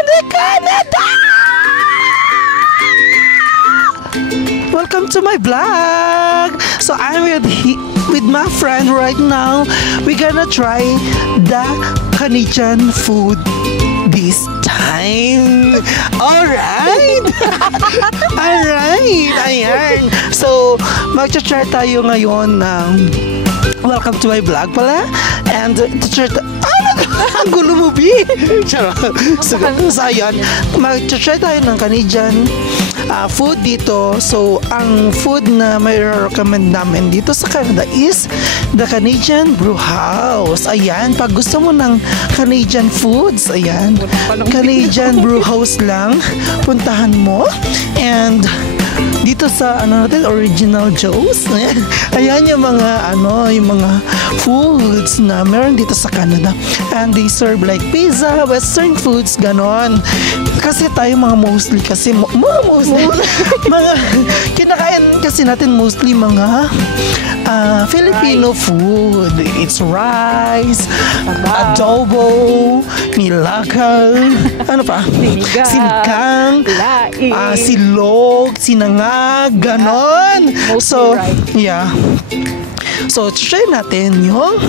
Canada! Welcome to my vlog. So I'm with my friend right now. We're gonna try the Canadian food this time. Alright! Alright! Ayan. So, mag-try tayo ngayon ng welcome to my vlog pala. And to try ang gulo mo, B! So, ayan. Mag-try tayo ng Canadian food dito. So, ang food na may recommend namin dito sa Canada is the Canadian Brew House. Ayan, pag gusto mo ng Canadian foods, ayan, Canadian Brew House lang, puntahan mo. And dito sa natin, Original Joe's. Ayan yung mga yung mga foods na meron dito sa Canada. And they serve like pizza, western foods, ganon. Kasi tayo mga mostly kasi mga kinakain kasi natin mostly mga Filipino food. It's rice, adobo, nilakaw, ano pa? Sinigang, silog, sinangag, ganon. So, yeah. So, try natin yung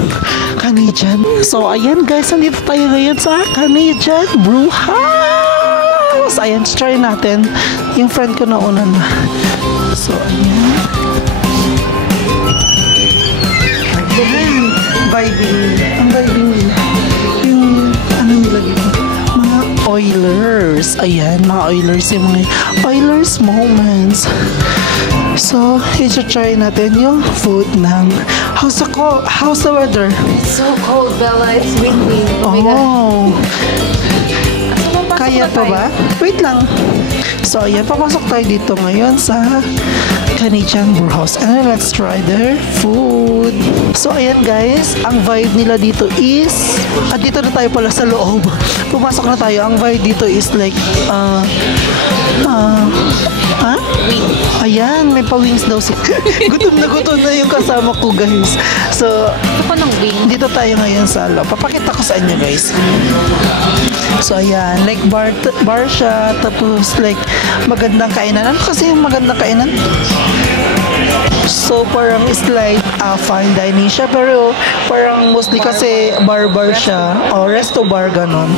Canadian. So, ayan guys, nandito tayo ngayon sa Canadian Brew House. Ayan, try natin. Yung friend ko na una na. So, ayan. Ayan. Vibing. Ang vibing nila. Yung, ano nila dito? Mga Oilers. Ayan, mga Oilers. Yung mga Oilers moments. So, i-try natin yung food ng how's the weather? It's so cold, Bella. It's windy. Oh. Kaya pa ba? Wait lang. So, ayan, papasok tayo dito ngayon sa Canadian Brew House. And let's try their food. So, ayan guys, ang vibe nila dito is, dito na tayo pala sa loob. Pumasok na tayo. Ang vibe dito is like, ayan, may pa-wings daw si gutom na yung kasama ko guys. So, dito tayo ngayon sa loob. Papakita ko sa inyo guys. So, ayan, like bar siya, tapos like magandang kainan. Ano kasi yung magandang kainan? So, parang is like fine dining siya, pero parang mostly kasi bar siya, o resto bar, ganon.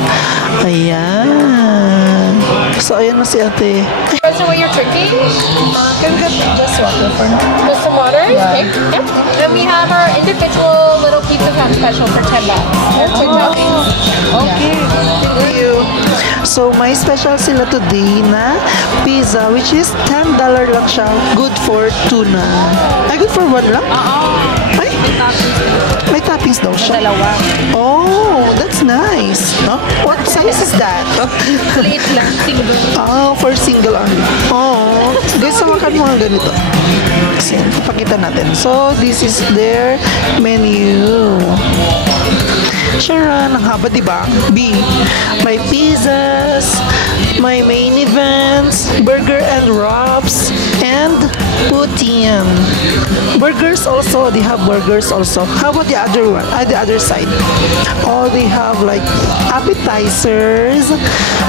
Ayan. So, ayan na si ate. Is that what you're drinking? Can we get just water for now? Just some water? Yeah. Okay. Yep. And we have our individual little pizza time special for $10. Okay. Thank you. So, may special sila today na pizza, which is $10 lang siya. Good for two na. Ay, good for one lang? Ay, may toppings daw siya. Dalawa. Oh, that's nice. No? What size is that? Liit lang. Single. Oh, for single only. Oh, guys, samakan mo nga ganito. Kasi, ipakita natin. So, this is their menu. Sharon, ang haba, diba? B. May pizzas, may main events, burger and wraps, and poutine. Burgers also, they have burgers also. How about the other one? The other side. Oh, they have like appetizers,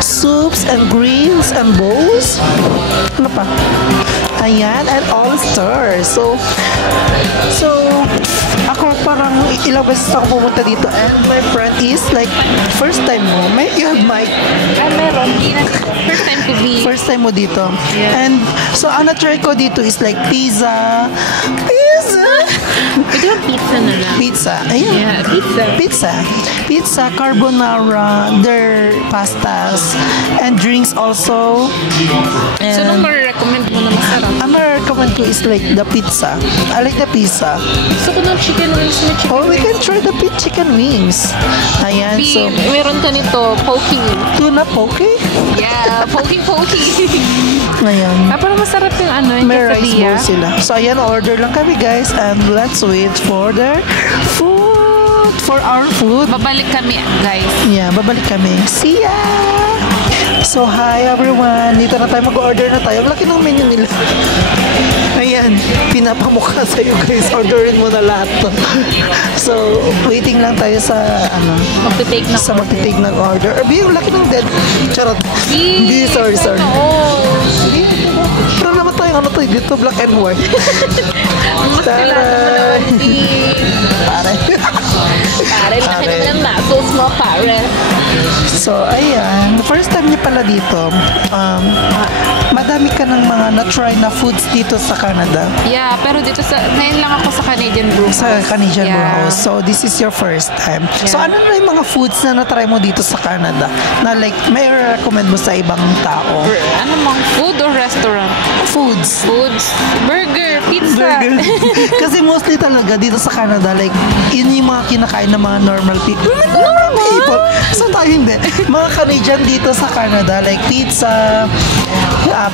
soups and greens and bowls. Ano pa? Ayan, and all stars. So, ako parang ilang beses ako pumunta dito, and my friend is like, first time mo, you have mic? Meron. First time to be. First time mo dito. Yeah. And so, ang na-try ko dito is like pizza. We do have pizza na lang. Pizza. Ayun. Yeah, Pizza, carbonara, their pastas, and drinks also. And so, nung ma-recommend mo na masarap? ang ma-recommend ko is like the pizza. I like the pizza. Gusto ko ng chicken wings. May chicken Oh, we can try the chicken wings. Ayan, so. Meron ka nito, poke. Tuna poke? Yeah, poke. Ayan. Parang masarap yung yung May rice quesadilla. bowl sila. So, ayan, order lang kami guys. And let's wait for their food. For our food. Babalik kami, guys. Yeah, babalik kami. See ya! So, hi everyone. Dito na tayo. Mag-order na tayo. Ang laki ng menu nila. Ayan. Ayan, pinapamukha sa'yo guys. Orderin mo na lahat to. So, waiting lang tayo sa, Magte-take na sa magtitake ng order. Yung laki ng dead. Charot. Hindi, sorry. Pero naman tayo, dito, black and white. Mas kailangan mo Pare. Pare, laki naman ang muscles mo, pare. So, ayan. First time niya pala dito. Madami ka ng mga na-try na foods dito sa Canada. Yeah, pero dito ngayon lang ako sa Canadian Brew House. Sa Canadian Brew Yeah. House. So, this is your first time. Yeah. So, ano na yung mga foods na na-try mo dito sa Canada? Na like, may recommend mo sa ibang tao? Ano mang food or restaurant? Foods. Foods. Burger, pizza. Burger. Kasi mostly talaga dito sa Canada, like, yun yung mga kinakain ng mga normal people. Normal people. So tayo hindi. Mga Canadian dito sa Canada, like pizza,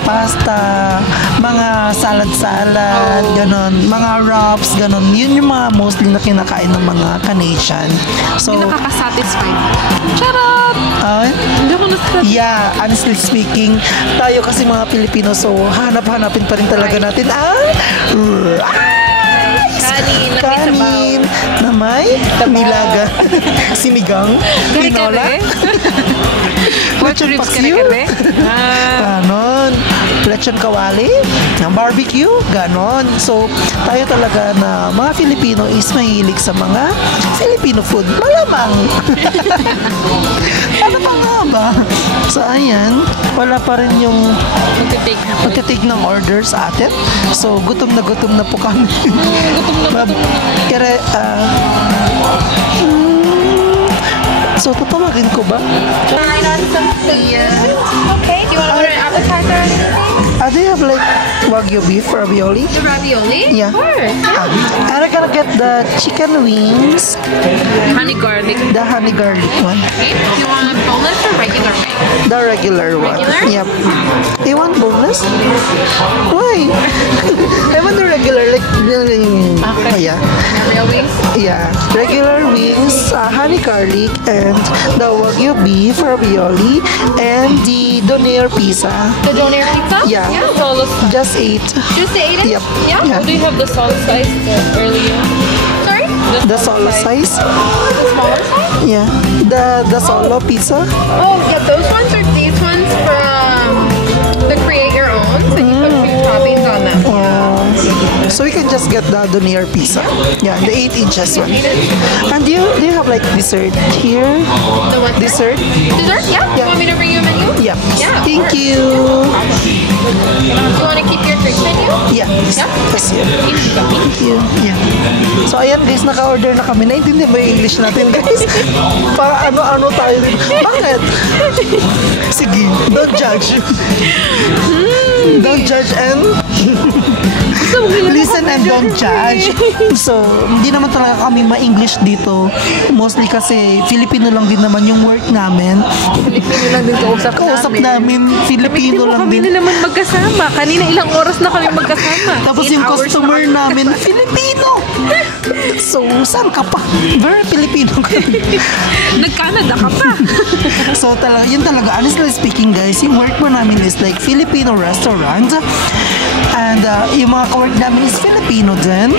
pasta, mga salad-salad, ganon. Mga wraps, ganon. Yun yung mga mostly na kinakain ng mga Canadian. So, Hindi nakaka-satisfy. Charot! Hindi ako nasa... yeah, honestly speaking, tayo kasi mga Pilipino, so hanap-hanapin pa rin talaga natin kanin na may nilaga, sinigang, tinola, Pork lechon ribs paksiw, kare-kare. ganon, lechon kawali, ng barbecue, ganon. So, tayo talaga na mga Filipino is mahilig sa mga Filipino food. Malamang. Ano pa nga ba? So, ayan, wala pa rin yung magte-take ng order sa atin. So, gutom na po kami. Kaya, so, tatawagin ko ba? Line on some food. Okay, do you want to order an appetizer or anything? Do you have like Wagyu beef ravioli? The ravioli? Yeah. Of course. And I'm gonna get the chicken wings, Honey garlic. the honey garlic one, Okay, do you want boneless or regular wing? the regular one. Regular? Yep. You want boneless? Why? I want the regular, like, Okay. yeah. Real wings? Yeah, regular wings, honey garlic, and the Wagyu beef ravioli, and the donair pizza. The donair pizza? Yeah. Solo Just 8. Just the 8 Yep. Yeah? Yeah. Or do you have the solid size earlier? Sorry? The solo size. The smaller size? Yeah. The solo pizza. Oh, yeah, those ones are these ones from the Create Your Own. So you put 2 toppings on them. So we can just get the donair pizza. Yeah, the 8 inches one. And do you have like dessert here? The what? Dessert? Dessert? Yeah? Yeah. You want me to bring you a menu? Yeah. Yeah, of Thank course. you. Do you want to keep your drink menu? Yeah. Yeah? Yes, yeah. Thank you. Yeah. So ayan guys, naka-order na kami. Naintindihan ba yung English natin guys? Para ano-ano tayo rin. Bakit? Sige, don't judge. Don't judge and listen and don't judge. So, hindi naman talaga kami ma-English dito. Mostly kasi Filipino lang din naman yung work namin. Filipino lang din Kausap namin, Filipino lang kami din. na naman magkasama. Kanina ilang oras na kami magkasama. Tapos 8 yung hours customer na namin, Filipino. So, saan ka pa? Very Filipino ka. Nag-Canada ka pa. So, yun talaga, honestly speaking guys, yung work mo namin is like Filipino restaurant. And yung mga ka-work namin is Filipino din.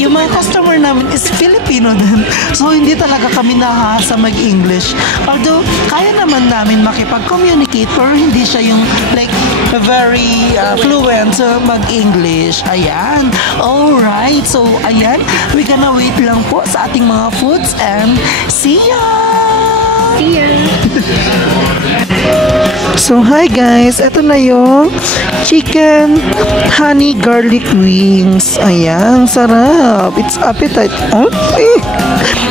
Yung mga customer namin is Filipino din. So, hindi talaga kami nahasa mag-English. Although, kaya naman namin makipag-communicate pero hindi siya yung like very fluent mag-English. Ayan. Alright. So, ayan. We're gonna wait lang po sa ating mga foods and see ya! See ya. So, hi guys. Ito na yung chicken honey garlic wings. Ayan, sarap. It's appetite. Okay.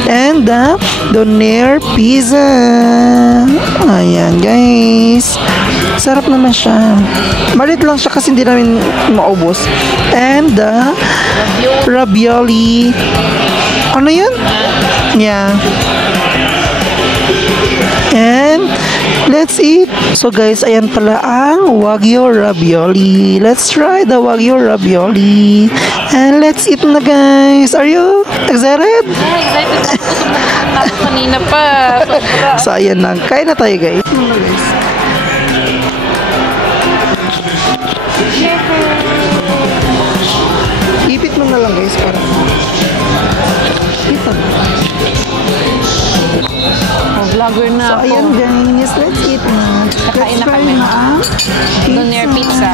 And the donair pizza. Ayan, guys. Sarap naman siya. Malit lang siya kasi hindi namin maubos. And the ravioli. Ano yun? Yeah. And let's eat. So guys, ayan pala ang Wagyu ravioli. Let's try the Wagyu ravioli. And let's eat na guys. Are you excited? Excited ako kanina pa. So ayan na. Kain na tayo guys. tatlo na lang guys para kita. Oh, vlogger na So, ako. ayan guys, let's eat na. Kakain Let's na try kami. na ang Donair pizza.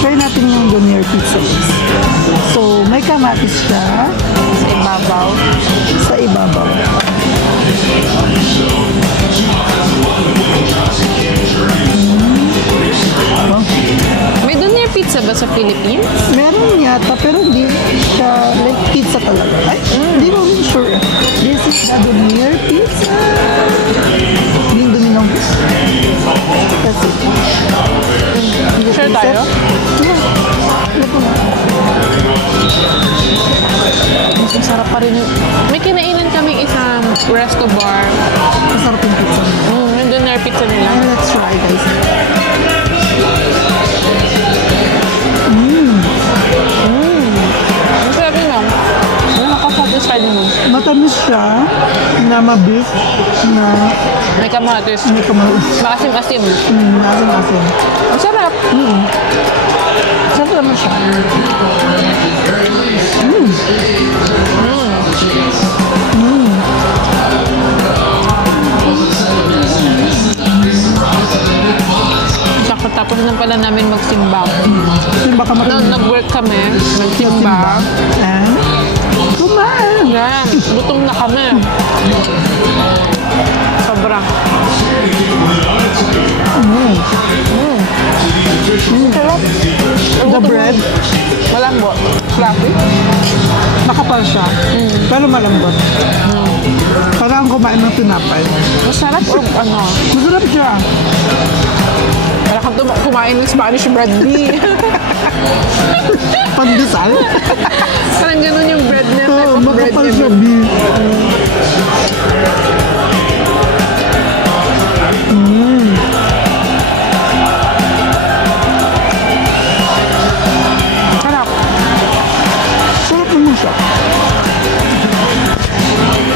Try natin yung Donair pizza guys. So, may kamatis siya Sa ibabaw. sa ibabaw. Oh, May Donair pizza ba sa Philippines? meron yata pero hindi siya like pizza talaga. Ay, hindi ko rin sure. This is the Donair pizza. Hindi yung Dominong pizza. That's it. Hindi Sure pizza. tayo? Yeah. Ito na. Mas masarap pa rin. May kinainan kaming isang resto bar. Masarap yung pizza. Yung Donair pizza nila. And let's try guys. Ang sarap yun lang. Nakaka-satisfied mo. Matamis siya na mabis na May kamatis. may kamatis. Maasim-asim. Asin-asin. Ang sarap. Sarap naman siya. Tapos na pala namin magsimba. Yung baka Nung matamis. nag-work kami, nagsimba. And kumain. Yan, gutom na kami. Sobra. Sarap. The bread, Malambot. Fluffy. makapal siya. Pero malambot. Parang kumain ng tinapay. Masarap o ano? Masarap siya. Wala kang kumain ng Spanish bread bee. Pandesal. Parang ganun yung bread niya. Type Oo, of bread makapal niya. siya, B. Sarap. Sarap naman siya.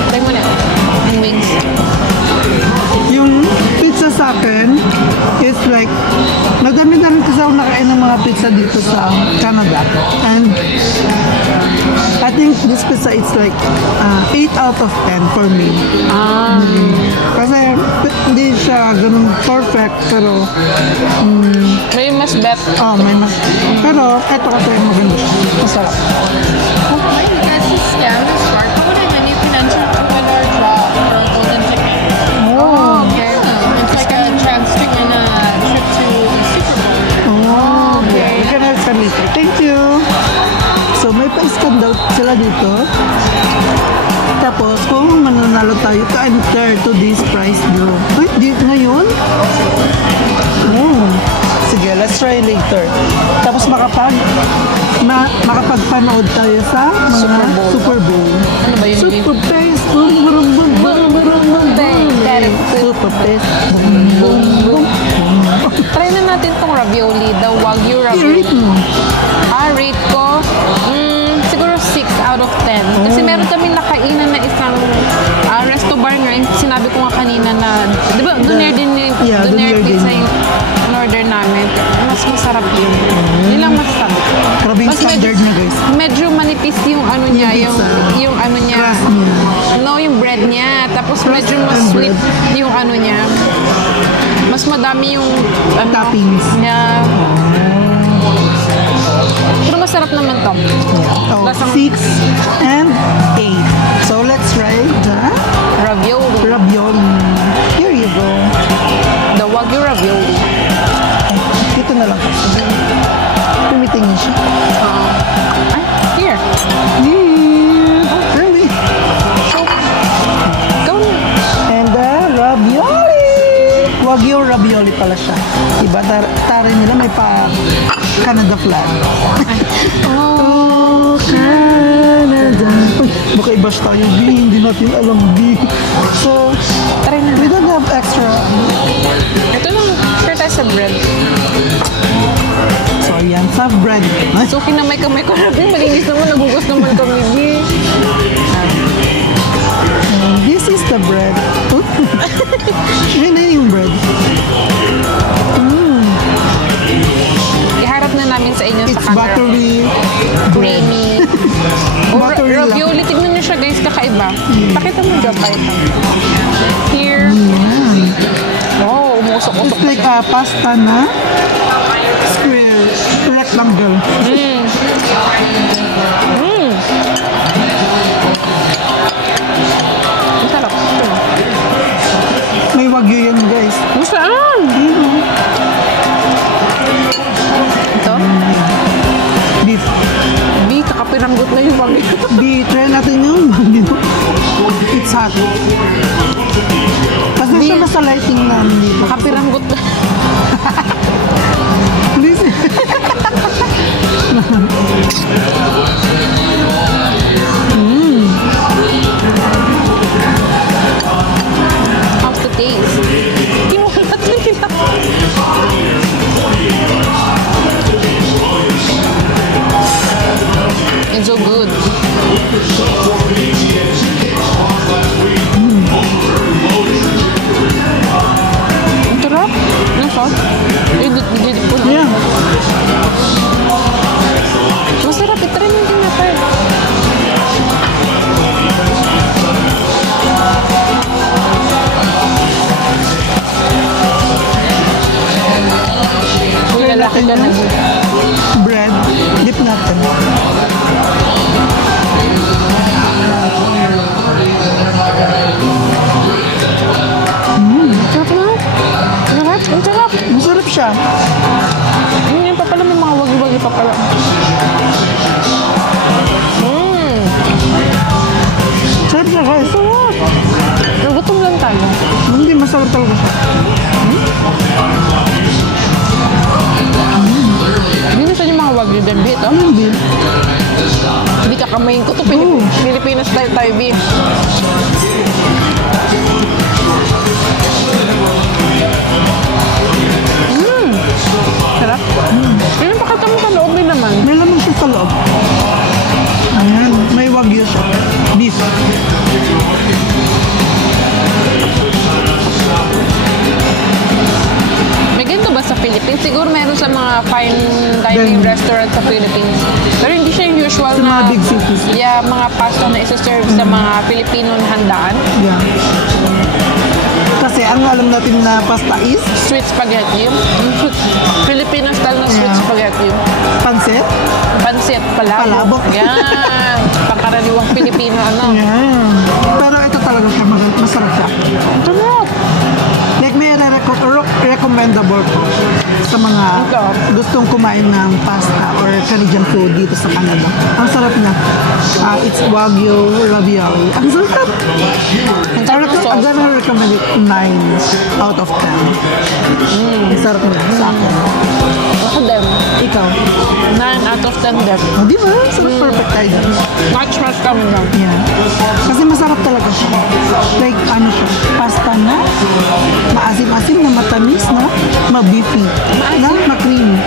Try mo na. Yung wings. Yung pizza sa akin is like, madami na rin kasi ako nakain ng mga pizza dito sa Canada. And I think this pizza is like 8 out of 10 for me. Kasi hindi siya ganun perfect, pero May mas bet. may mas. Pero eto kasi maganda siya. Masarap. Why you guys just scam this bar code and then you can enter to win our draw for a golden ticket? Oh, Okay. It's like a chance to win a trip to the Super Bowl. oh, okay. You can have some later. Thank you. So, may pa-scan daw sila dito. Tapos, kung mananalo tayo to enter to this prize draw. Wait, di ngayon? Oh. Sige, let's try later. Tapos makapagpanood tayo sa mga Super Bowl. Ano ba yun? Super Taste, boom, boom, boom, boom, boom, boom, Super Taste, boom, boom, boom. Try na natin tong ravioli. The Wagyu ravioli. I-rate mo. Rate ko, siguro 6 out of 10. Kasi meron kami nakainan na isang resto bar ngayon. Sinabi ko nga kanina na, di ba, donair din yung Yeah, donair donair din. pizza yung order namin. Mas masarap yun. Yun lang masasabi ko. Grabe yung Mas standard niya, guys. medyo manipis yung ano niya, Yung pizza. yung ano niya. Crust niya. No, yung bread niya. Tapos medyo mas and sweet bread. yung ano niya. Mas madami yung ano, Toppings. niya. Pero masarap naman to. Oh, Lasang 6 and 8. So let's try the ravioli. ravioli. Here you go. The Wagyu ravioli. Dito na lang kasi. Tumitingin siya. Ay, here. Really? Go na. And the ravioli. Wagyu ravioli pala siya. Diba? Tari nila may pa Canada flag. Oh, Canada. Uy, baka i-bash tayo, B. Hindi natin alam, B. So, Try na we na. don't have extra. Ito lang. Try tayo sa bread. So, yan. Soft bread. Ay, So, kinamay kamay ko natin. Malinis naman. Nagugas naman kami. this is the bread. Yun na yung bread. Iharap na namin sa inyo It's sa camera. buttery bread. Creamy. pasta na square, rectangle. Ang sarap. May wagyu yan, guys. Masaan? Ito? Beef. Di, kakapiranggot na yung bagay. Try natin yung wagyu. It's hot. Kasi siya nasa lighting namin dito. Kakapiranggot na. This How's the taste? Kinulat na nila. It's so good. Ang sarap. Ang sauce. Did po na. Yeah. Masarap. Itry mo din natin. Uy, lalaki ka na. bread. Dip natin. Sarap na. Sarap. Ang sarap. Masarap siya. Yung pa pala may mga wagi-wagi pa pala. Sarap siya, guys. Sarap. Nagutom lang tayo. Hindi, masarap talaga siya. Hindi na siya yung mga wagyu din, beef, oh. Hindi. Hindi kakamayin ko to. Pilipinas style tayo, beef. Sarap. Yung pakita mo sa loob may naman. May laman siya sa loob. Ayan, may wagyu siya. Beef. May ganito ba sa Philippines? Siguro meron sa mga fine dining restaurant sa Philippines. Pero hindi siya yung usual Sa na... mga big cities. Yeah, mga pasta na isa-serve sa mga Filipino na handaan. Yeah. Kasi ang alam natin na pasta is Sweet spaghetti. Filipino style na sweet Yeah. spaghetti. pansit. Pansit, palabok. Palabok. Yan. Pangkaraniwang Pilipino, ano. Yan. Pero ito talaga siya, masarap siya. Sarap. Like may recommendable po sa mga Ito. gustong kumain ng pasta or Canadian food dito sa Canada. Ang sarap niya. It's Wagyu ravioli. Ang sarap. I'm gonna recommend it 9 out of 10. Ang sarap niya sa akin. Ako din. Ikaw. 9 out of 10 din. Oh, di ba? So, perfect tayo dyan. Match kami lang. Yeah. Kasi masarap talaga siya. Like, ano siya, pasta na, maasim-asim na matamis na, ma-beefy. Na, ma-creamy.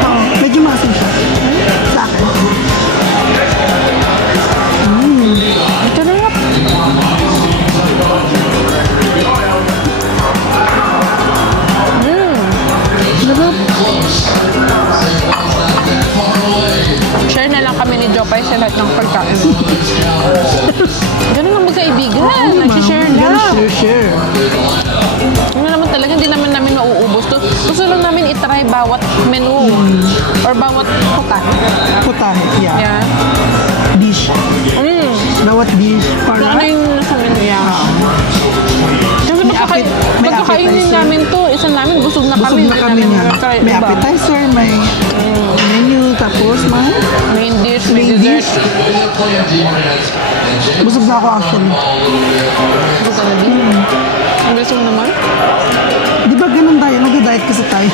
Oo, medyo maasim siya. Sa akin. Ito na nga. Share na lang kami ni Jopay sa lahat ng pagkain. Ganun ang magkaibigan. Nag-share na. Share. Ano naman talaga, hindi naman namin mauubos to. Gusto lang namin itry bawat menu or bawat putahe. Putahe, yeah. Yeah. Dish. Bawat dish. Kung ano yung nasa menu, yeah. Kasi may pagkakainin appetizer. namin to, isa namin busog na kami. Busog na kami Hindi nga. namin try May iba. appetizer, may menu, tapos may Main dish, may main dessert. dish. Busog na ako actually. Busog ka na din. Ang bilis mo naman. Di ba ganun tayo? Nag-diet kasi tayo.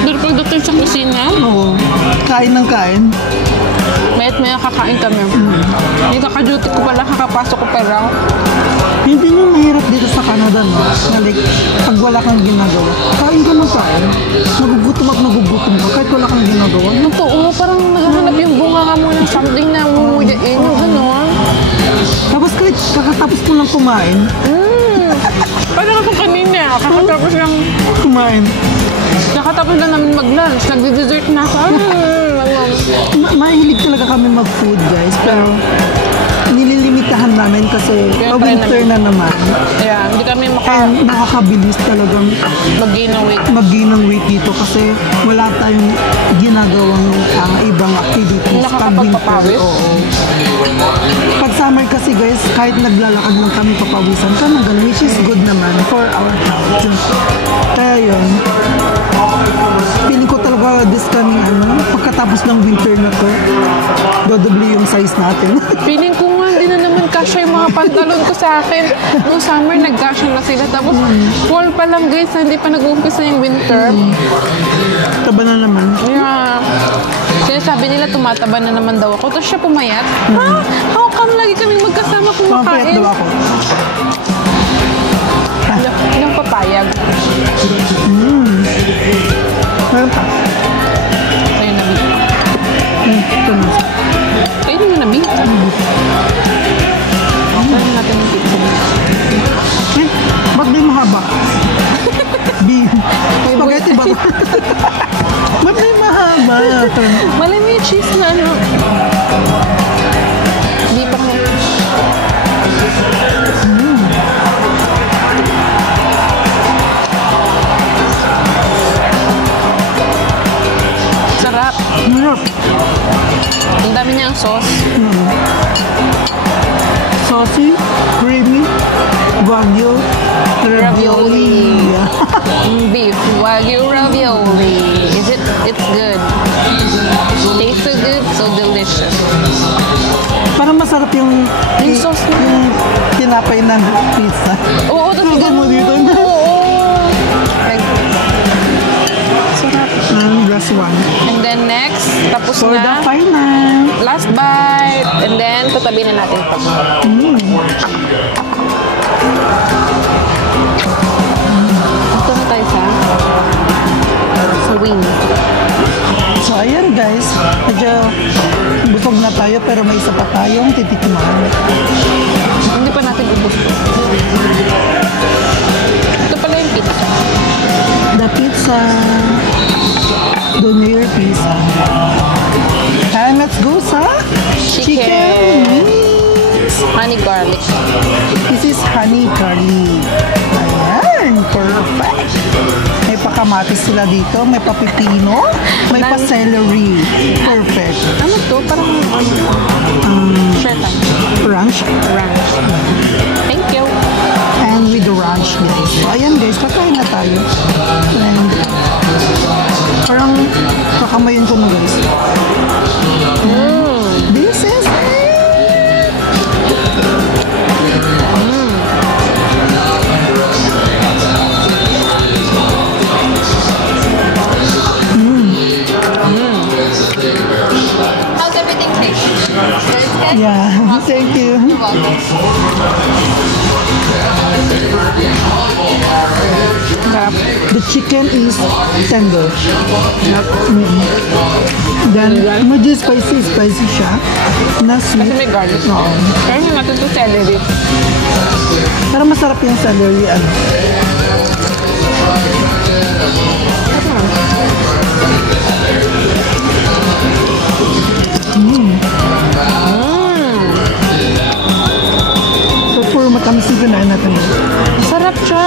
Pero pagdating sa kusina, Oo. Kain ng kain. mayat maya kakain kami. Yung kaka-duty ko pala, kakapasok ko pa lang. Hindi mo mahirap dito sa Canada, no? Na like, pag wala kang ginagawa, kain ka ng kain. Nagugutom at nagugutom ka kahit wala kang ginagawa. Totoo, parang naghahanap yung bunga nga mo ng something na mumuyain, yung gano'n. Tapos kahit kakatapos ko lang kumain, Parang ako kanina, kakatapos lang, kumain. kakatapos lang namin mag-lunch, nagdi-dessert na ako. Mahilig talaga kami mag-food, guys. Pero nililimitahan lang namin kasi Kaya winter na naman. Kaya hindi kami And nakakabilis talagang mag-gain ng weight. mag-gain ng weight dito kasi wala tayong ginagawang ibang activities. Pag winter, Nakakapagpapawis? oo. Pag summer kasi guys, kahit naglalakad lang kami, papawisan ka ng ganun, which is good naman for our health. Kaya yun, feeling ko talaga this coming pagkatapos ng winter na to, dodoble yung size natin. Feeling ko nga, hindi na naman kasya yung mga pantalon ko sa akin. Noong summer, nag-kasya na sila. Tapos, fall pa lang guys, hindi pa nag-uumpisa yung winter. Taba na naman. Yeah. Sinasabi nila, tumataba na naman daw ako. Tapos siya pumayat. Ha? How come lagi kaming magkasama Pamapayat kumakain? daw ako. Yung papayag. Meron pa. Ayun na. Ito na. Ayun na nabi. Ayun natin yung pizza. Ba't di mahaba? Spaghetti ba? Ba't di mahaba? Malay mo yung cheese na ano. Hindi pa ko. Sarap. Sarap. Ang dami niyang sauce. Saucy, creamy, wagyu, ravioli. Beef Wagyu ravioli. It's good. Tastes so good, so delicious. Parang masarap yung sauce niya. yung tinapay ng pizza. Oo, tapos Tingnan mo dito. Oo. Like, sarap. Last one. And then next, tapos For the na. final. Last bite. And then, tatabi na natin ito. Ito na tayo sa wing. So ayan guys, medyo busog na tayo pero may isa pa tayong titikman. Hindi pa natin ubos to. Ito pala yung pizza. The pizza. Donair pizza. And let's go sa Chicken. wings. Honey garlic. This is honey garlic. Ayan, perfect. May pakamatis sila dito, may papipino, may pa celery. Perfect. Ano to? Parang share tayo. Ranch. Ranch. Thank you. And with the ranch guys. So ayan guys, kakain na tayo. And parang kakamayin ko na guys. This is it. How's everything taste? Good? Yeah, thank you. You're welcome. The chicken is tender. Then, medyo spicy siya. Na Kasi sweet. may garlic. Oo. Kaya hindi natin ito celery. Pero masarap yung celery. So, puro matamis yung kinain natin. Sarap siya.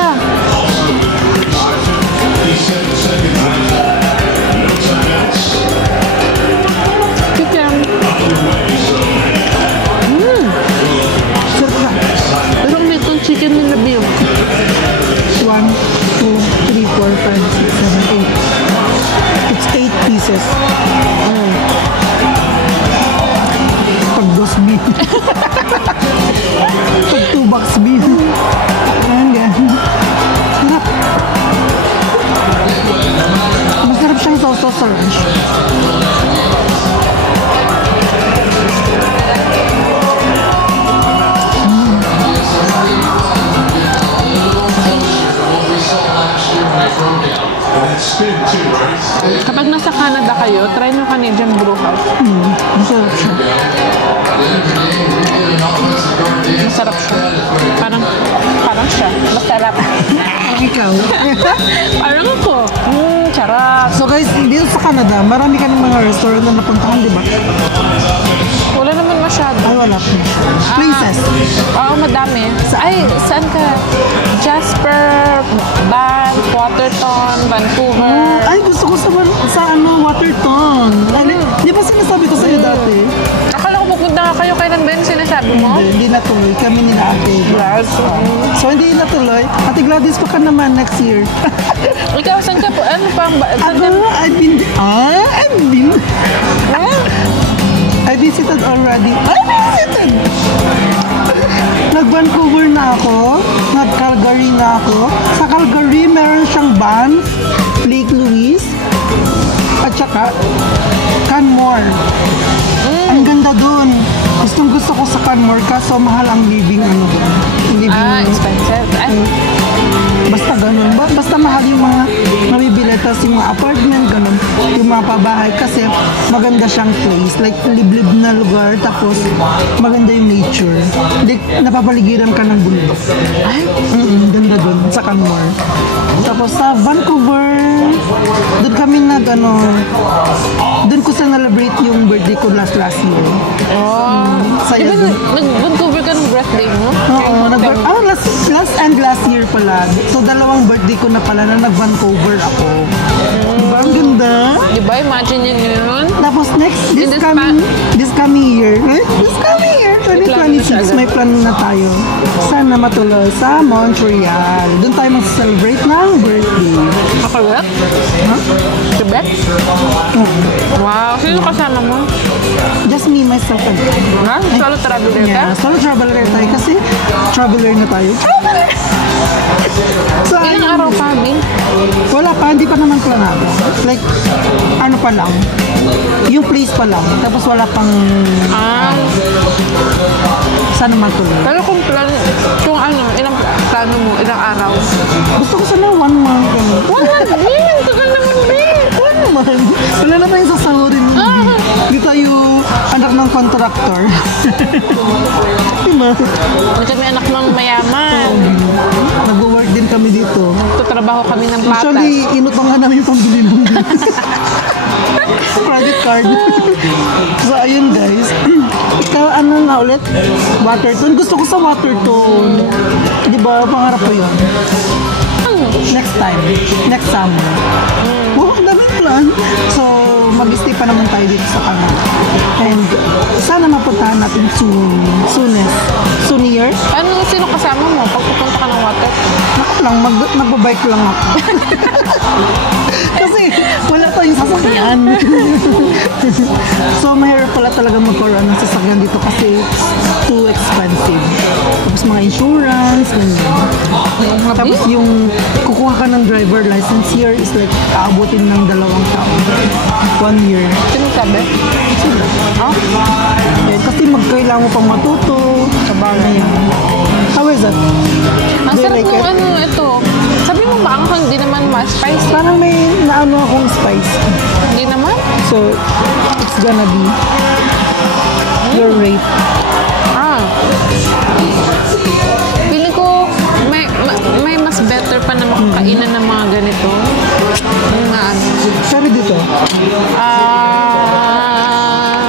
Chicken. Sarap siya. Pero may itong chicken nila beef. 1, 2, 3, 4, 5, 6, 7, 8. It's 8 pieces. Pag dos beef. Pag 2 box beef. Ayan, yan. Sarap. Masarap siyang sauce sa ranch. Kapag nasa Canada kayo, try nyo Canadian brew house. Masarap siya. Masarap siya. Parang siya. Masarap. Ikaw. Parang ako. Charap. So guys, dito sa Canada, marami ka ng mga restaurant na napuntahan, di ba? Wala naman masyado. Ay, wala pa siya. Places. Oo, madami. Ay, saan ka? Jasper, Banff, Waterton, Vancouver. Ay, gusto ko sa Waterton. Ay, di ba sinasabi ko sa'yo dati? Akala ko pupunta nga kayo. Kailan ba yung sinasabi mo? Hindi natuloy. Kami ni Ate Gladys. So, hindi natuloy. Ate Gladys pa ka naman next year. Ikaw, saan ka po? Ano pa? Saan ka? I visited already. I visited! Nag-Vancouver na ako. Nag-Calgary na ako. Sa Calgary, meron siyang Banff, Lake Louise, at saka Canmore. Ang ganda dun. Gusto ko sa Canmore kaso mahal ang living Expensive. Basta ganun. Basta mahal yung mga mabibili. Tapos yung mga apartment, ganun. Yung mga pabahay. Kasi maganda siyang place. Like, liblib na lugar. Tapos, maganda yung nature. Like, napapaligiran ka ng bundok. Ay, ganda dun. Sa Canmore. Tapos, sa Vancouver, doon kami doon ko celebrate yung birthday ko last year. Di ba nag-Vancouver ka ng birthday mo? Oo, last year pala. So, dalawang birthday ko na pala na nag-Vancouver ako. Diba? Ang ganda. Diba? Imagine yun yun. Tapos this coming year, 2026, may plan na tayo. Sana matuloy sa Montreal. Doon tayo mag-celebrate ng birthday. Quebec? Quebec? Wow. Sino kasama mo? Just me, myself, and Ha? Solo traveler ka? yeah, solo traveler tayo kasi traveler na tayo. So, Ilang araw pa, Bin? wala pa, hindi pa naman planado. Like, ano pa lang, yung place pa lang. Tapos wala pang sana matuloy. Pero kung ilang plano mo, ilang araw? Gusto ko sana 1 month. Bin! Tagal naman, Bin! 1 month. Wala na tayong sasahurin. Hindi tayo anak ng contractor. Diba? Hindi kami anak ng mayaman. Nag-work din kami dito. Tutrabaho kami ng patas. Actually, inutangan namin yung pambili ng credit card. So, ayun guys. Ikaw, ano na ulit? Waterton. Gusto ko sa Waterton. Di ba? Pangarap ko yun. Next time. Next summer. Oh, ang daming plan. So, mag-stay pa naman tayo dito sa Canada. And sana mapuntahan natin soon year. Sino kasama mo pag pupunta ka ng water? Ako lang, magbabike lang ako. Kasi wala tayong sasakyan. So, mahirap pala talaga magkaroon ng sasakyan dito kasi too expensive. Tapos mga insurance, ganyan. Tapos yung kukuha ka ng driver license here is like aabutin ng 2 taon. 1 year. Sino sabi? Kasi magkailangan mo pang matuto. Kabagay yan. How is that? Ang Do you sarap like it? nung ito. Sabi mo maanghang, hindi naman ma-spicy. Parang may naano akong spice. Hindi naman? So, it's gonna be your rate. Feeling ko may mas better pa na makakainan ng mga ganito. Sabi dito,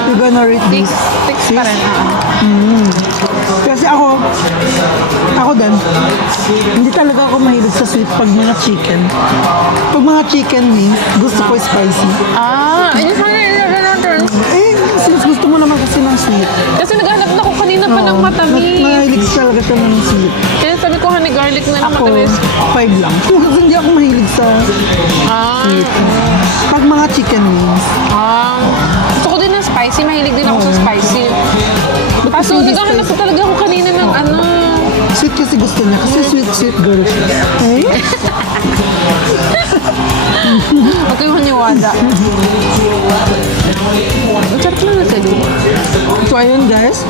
you're gonna rate this. Six pa rin. Kasi ako din, hindi talaga ako mahilig sa sweet pag mga chicken. Pag mga chicken wings, gusto ko spicy. Ayun sana ilagay natin. Since gusto mo naman kasi ng sweet. Kasi naghanap na ako kanina pa ng matamis. Mahilig talaga siya ng sweet. Kaya sabi ko, honey garlic na ng Ako, matamis. 5 lang. Kasi hindi ako mahilig sa sweet. Pag mga chicken wings, Gusto ko din ng spicy. Mahilig din ako sa spicy. Kaso naghahanap ko talaga ako kanina ng sweet kasi gusto niya. Kasi sweet girl siya. Huwag kayong haniwala. Ang sarap lang na sa'yo. So ayun guys,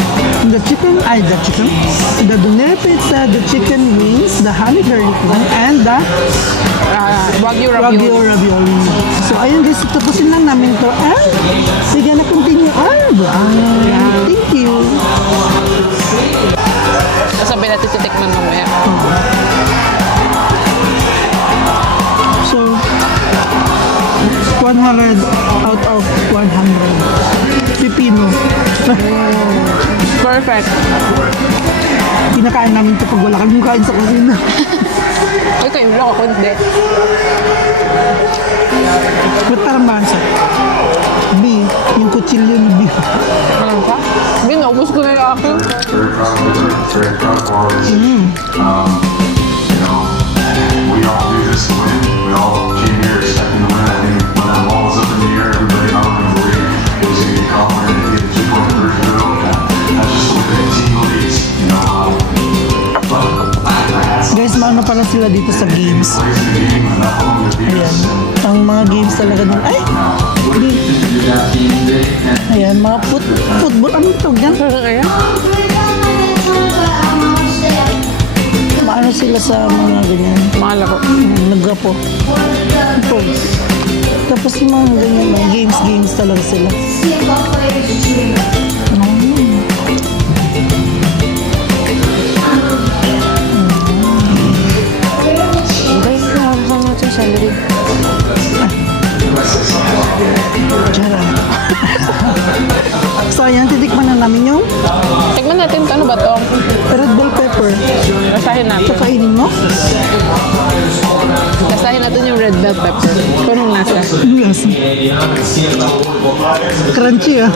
the doner pizza, the chicken wings, the honey garlic one, and the Wagyu Wagyu ravioli. So ayun guys, tapusin lang namin to. And we're gonna continue on. Thank you. Sabi natin titikman mamaya. So 100 out of 100. 50 Pilipino. Perfect. Kinakain namin ito pag wala kami kain sa kusina. Ay, kayo lang ako hindi. Ba't parang bansa? B, yung kutsilyo ni B. Ano ka? Hindi, naubos ko na yung akin. Very proud of the team, very proud of all of you. You know, we all do this to win. We all came here expecting to win. I think when that ball was up in the air, everybody not only believed it was going to be Connor and get a 2-point conversion. That's just the way the team leads, you know. Guys, maano pala sila dito sa games. Plays the game enough of them to beat Ayan. us. Ang mga games talaga dun. Ay! Hindi. Ayan, mga football. Anong tawag yan? Ayan. Maano sila sa mga ganyan. Mga laro. Naggapo. Tapos yung mga ganyan, mga games talaga sila. Guys, nakakasama natin yung celery. Tara. So, ayan, titikman na namin yung Tignan natin, ano ba to? red bell pepper. Basahin natin. Kakainin mo? Basahin natin yung red bell pepper. Kung anong lasa. Yes. Crunchy ah.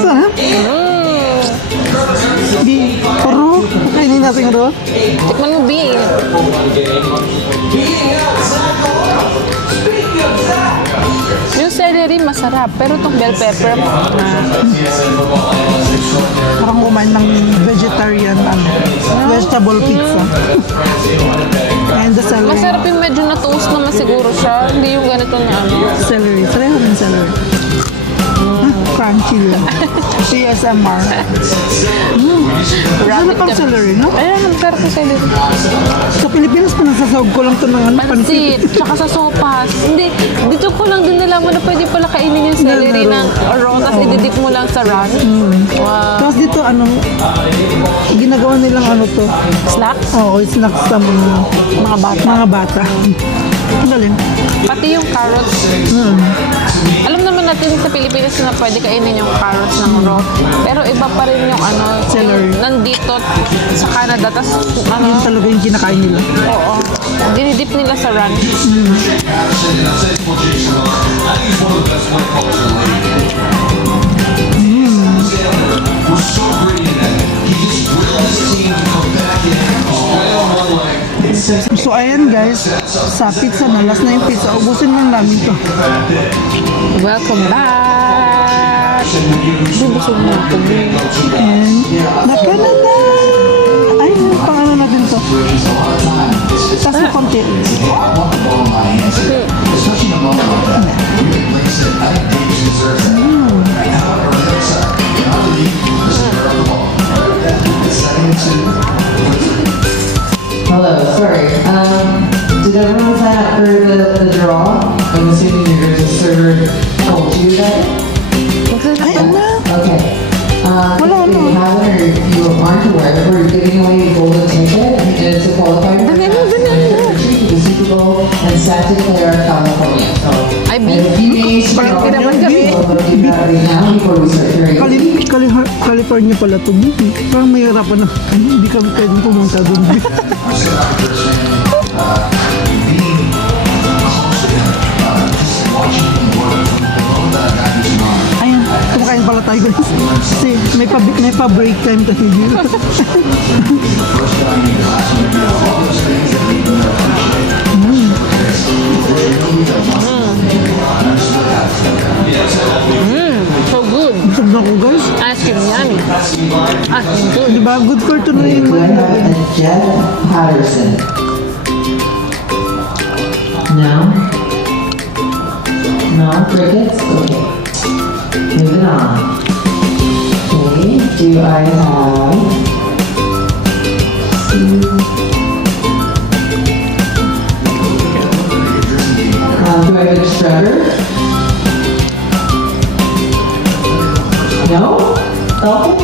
Sarap. Di, paro. Kainin natin ito. Tikman mo, B. Yung celery masarap, pero itong bell pepper, Parang kumain ng vegetarian vegetable pizza. And the celery. masarap yung medyo na-toast naman siguro siya. Hindi yung ganito na ano. Celery. Try natin celery. Crunchy lang. ASMR. Ano pang celery, no? Ayan, masarap yung celery. Sa Pilipinas, pinasasawag ko lang ito ng Pansit, tsaka sa sopas. Hindi, dito ko lang din nalaman na pwede pala kainin yung celery ng raw, tapos ididip mo lang sa run. Wow. Tapos dito, ginagawa nilang to. Snack? Oo, snacks sa Mga bata. mga bata. Ang galing. Pati yung carrots. Alam naman natin sa Pilipinas na pwede kainin yung carrots ng raw. Pero iba pa rin yung Celery. yung nandito sa Canada. Tapos Yun talaga yung kinakain nila. oo. Dinidip nila sa ranch. So, ayan guys, sa pizza na, last na yung pizza. Ubusin lang namin to. Welcome back! Bubusog na ako. And, naka na! Ay, pang ano natin to. Tapos na konti. Hello, sorry. Did everyone sign up for the draw? I'm assuming your server told you that? Ay, ano? Okay. Wala, If ano? you haven't or if you aren't aware, we're giving away a golden ticket to qualify for the Super Bowl and Santa Clara, California. So, Ay, I have a few names to Parang draw. hindi naman kami. So, we'll do that right now before we start the race. California pala to. Parang may harapan na. Hindi kami pwedeng pumunta doon. Ayun, kumakain pala tayo guys. Kasi may pa-break time tayo dito. So good. Busog na ako guys. Ice cream, yummy. Good. Diba? Good for tonight. Glenn and Jeff Patterson. No? No? Crickets? Okay. Moving on. Okay, do I have... do I have a shredder? No? Okay.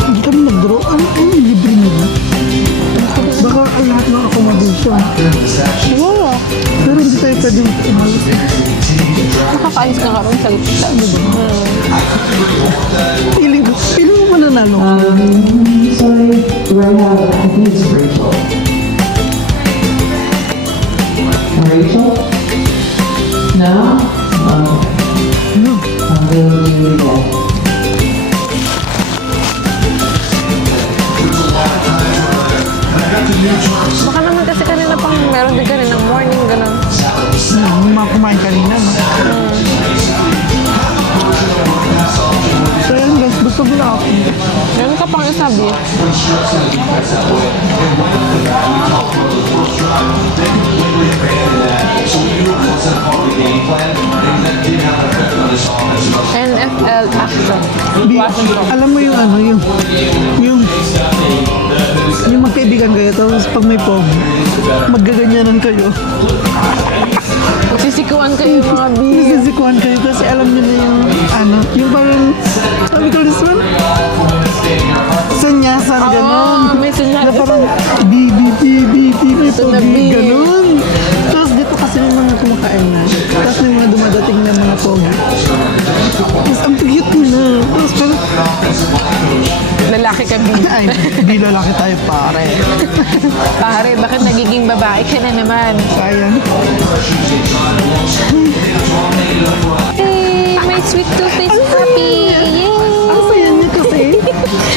Hindi kami nag-draw. Ano libre nila? Baka ay lahat ng accommodation. Wala. Pero hindi tayo pwede umalis. Parang salita. Feeling mo mananalo. Sorry, do I have, I think it's Rachel. Rachel? No? I'll do it again. Baka naman kasi kanina pang meron din kanina ng morning, gano'n. Mga kumain kanina, no? So yun guys, gusto mo na ako. Meron ka pang isabi. NFL action. Alam mo yung ano, yung magkaibigan kayo, tapos pag may pog, maggaganyanan kayo. Magsisikuan kayo mga bi. Nasisikuan kayo kasi alam niyo na yung ano, yung parang, sabi ko this one, sanyasan, gano'n. May sanyasan. Na parang, bi, may Ito na, pogi, bi. gano'n. Tapos dito kasi may mga kumakain na. Tapos may mga dumadating na mga pogi. Tapos ang cute mo na. Tapos parang, Lalaki ka bi. ay, di lalaki tayo pare. Pare, bakit nagiging babae ka na naman? Sayang. Hey, my sweet tooth is happy. Yay! Ang saya niya kasi.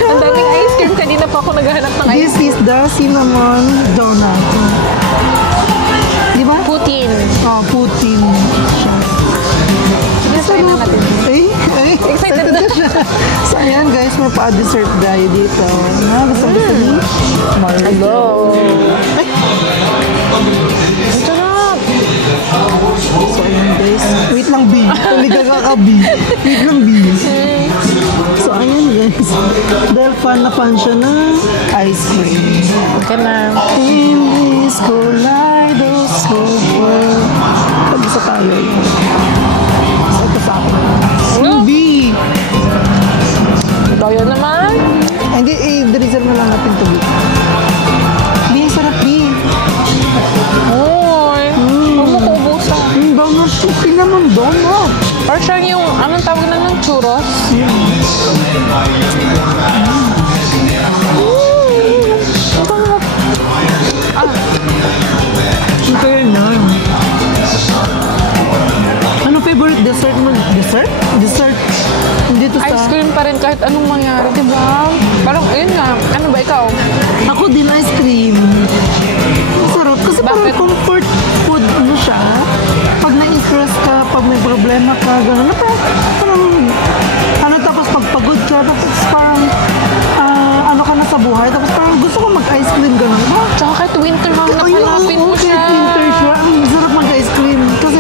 Ang daming ice cream. Kanina pa ako naghahanap ng ice This is the cinnamon donut. Di ba? Putin. Oh, Putin. Try na natin. Excited na siya. So, ayan guys, may pa-dessert tayo dito. Gusto mo sabihin? Hello. Ay! Ang sarap. So, ayan guys. Wait lang, B. Tuliga ka, B. Wait lang, B. So, ayan guys. Dahil fan na fan siya na ice cream. Okay na. In this kaleidoscope world. Pag-isa tayo. So, ito sa akin. B. Kaya naman. Hindi, i-reserve na lang natin ito, B. B, sarap, B. Uy. Huwag mo kuubusan. Donut. Okay naman, donut. Or siya yung, anong tawag na ng churros? Ito yun lang. Ano favorite dessert mo? Dessert? Dessert? Dito sa... Ice cream pa rin kahit anong mangyari, di ba? Parang, ayun nga. Ano ba ikaw? Ako din ice cream. Masarap. Kasi parang Bakit? comfort food ano siya. Pag na-stress ka, pag may problema ka, gano'n. Na parang, ano tapos pag pagod ka, tapos parang, ano ka na sa buhay, tapos parang gusto ko mag-ice cream, gano'n. Diba? Tsaka kahit winter hang nakalapin mo siya. Kahit winter siya, ang sarap mag-ice cream. Kasi,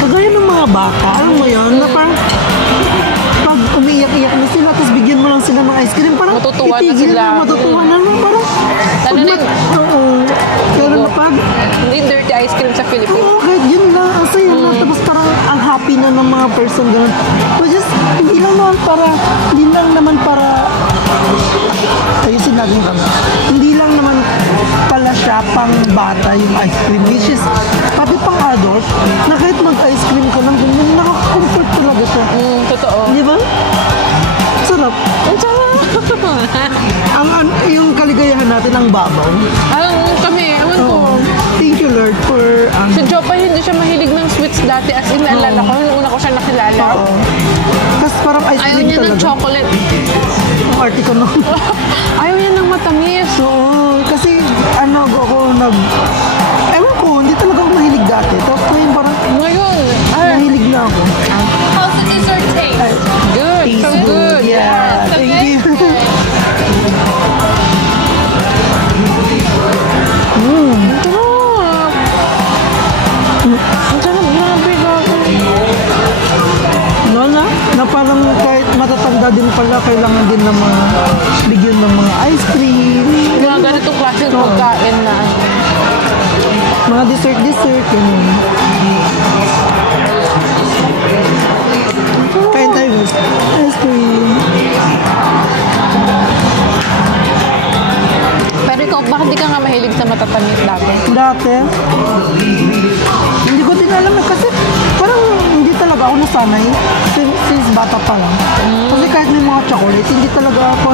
kagaya ng mga bata, alam mo yun, na parang, pag umiiyak-iyak na sila, tapos bigyan mo lang sila ng ice cream, parang Matutuwa na itigil sila. Matutuwa na, parang, Lalo na yung- oo. Pero pag, Hindi dirty ice cream sa Philippines. oo, kahit yun lang, ang saya na, tapos parang ang happy na ng mga person, gano'n. So just, hindi lang naman para, ayusin natin kami. Hindi lang naman pala siya pang bata yung ice cream, which is, pati pang adult, na kahit mag-ice cream ka lang, ganyan, nakaka-comfort talaga siya. Totoo. Di ba? Sarap. Ang sarap. Yung kaligayahan natin ang babaw. Kami, ewan ko. Thank you Lord for Si Jopay, hindi siya mahilig ng sweets dati. As in, naalala ko, yung una ko siya nakilala. Tapos parang ice Ayaw cream niya ng talaga. chocolate. Ang arte ko nun. Ayaw niya ng matamis. Oo, kasi ewan ko, hindi talaga ako mahilig dati. Tapos ngayon parang Ngayon, mahilig na ako. How's the dessert taste? good. So Tastes good. Yeah, So thank good? you. Ang sarap. Grabe, grabe. No, na parang kahit matatanda din pala, kailangan din ng mga bigyan ng mga ice cream. Mga ganitong klaseng pagkain na Mga dessert, yun. Kain tayo, guys. Ice cream. Pero ikaw, bakit di ka nga mahilig sa matatamis dati? Dati, hindi ko din alam kasi parang hindi talaga ako nasanay since bata pa lang. Kasi kahit may mga chocolate, hindi talaga ako.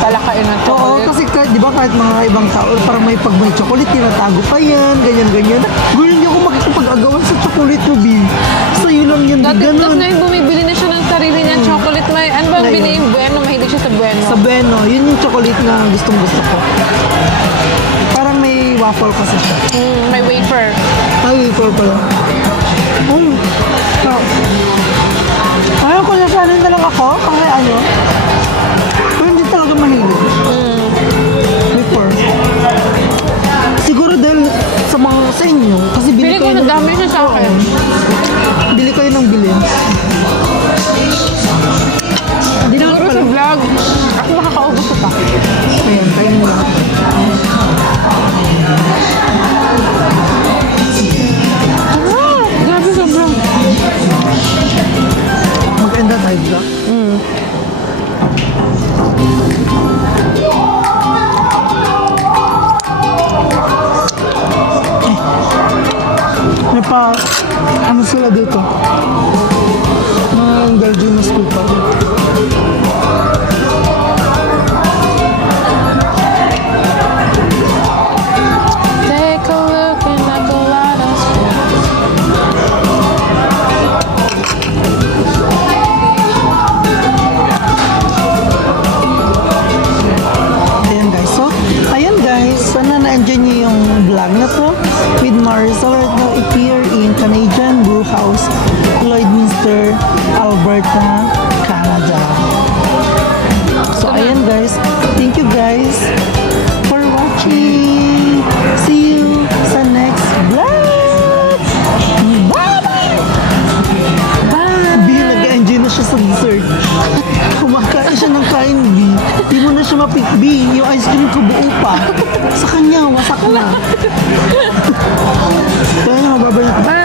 Talakain ng Oo, chocolate. kasi kahit, di ba kahit mga ibang tao, parang may pag may chocolate, tinatago pa yan, ganyan-ganyan. Gusto niyo ako makikipag-agawan sa chocolate mo, Bill. Sa'yo lang yan, di Tapos ganun. ngayon bumibili na siya ng sarili niyang chocolate. May, ano ba Ngayon. binili yung Bueno? Mahilig siya sa Bueno. Sa Bueno, yun yung chocolate na gustong-gusto ko. Parang may waffle kasi siya. May wafer. Ay, wafer pala. Ayaw ko nasanay na lang ako, kasi ano, pero hindi talaga mahilig. Before. Siguro dahil sa mga sa inyo, kasi Bili ko, nadami siya sa akin. Bili kayo ng bilhin. Hindi na Siguro pala. sa vlog, ako makakaubos ko pa. Ayan, kayo mo lang. Grabe sobrang. Mag-enda tayo vlog. May pa, ano sila dito? Belgium na school pa. Take a look and I go out of school. Ayan guys, so, ayan guys, sana na-enjoy niyo yung vlog na to with Marisol right now here in Canadian Brew House, Lloydminster, Alberta, Canada. So, ayan guys, thank you guys for watching. See you sa next vlog. Bye-bye! Bye! B, nag-enjoy na siya sa dessert. Kumakain siya ng kain, B. Di mo na siya mapik, B. Yung ice cream ko buo pa. Sa kanya, wasak na. Kaya nga, babalik. Bye!